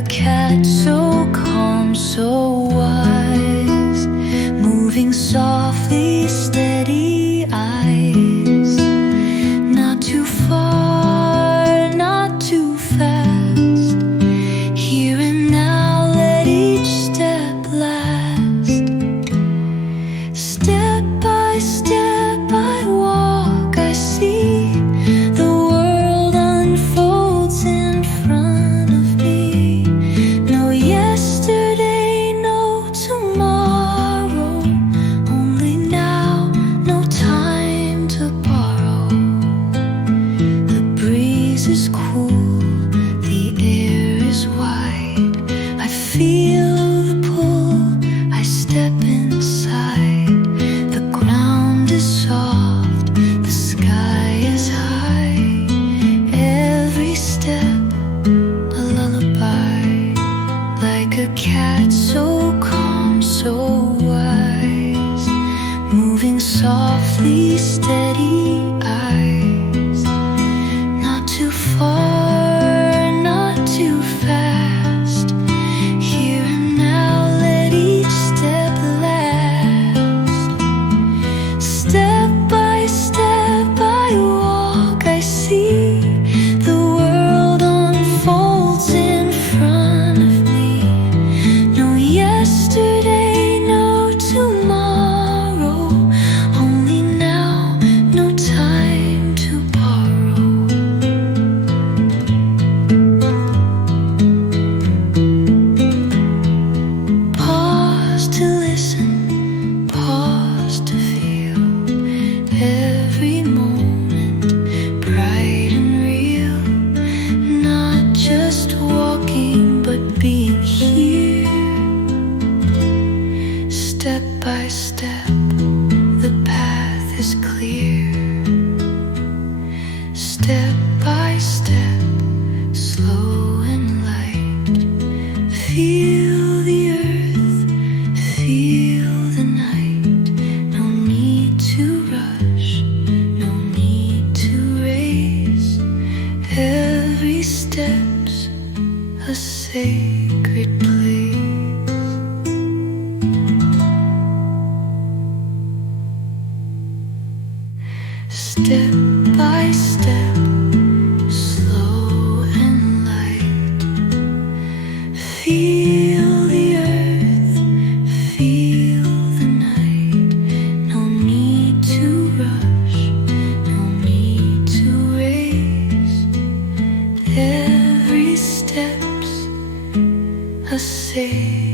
a cat so calm, so wise, moving softly, steady eyes, not too far, not too fast, here and now, let each step last. Step by step I walk, I see the world unfolds in front of me. No yesterday, no tomorrow, only now, no time to borrow. The breeze is cool, the air is wide, I feel the pull, I step inside. The ground is soft, the sky is high, every step a lullaby, like a cat so calm, so wise, moving softly, steady eyes, not too far, not too fast, here and now, let each step last. Step by step I walk, I see the world unfolds in front of me. No yesterday, no tomorrow, only now, no time to borrow. Pause to listen, pause to feel every moment bright and real, not just walking but being here. Step by step the path is clear, step by step, slow and light, feel the earth, feel the night. No need to rush, no need to race, every step's a sacred place. Step by step, slow and light, feel the earth, feel the night. No need to rush, no need to race, every step's a sacred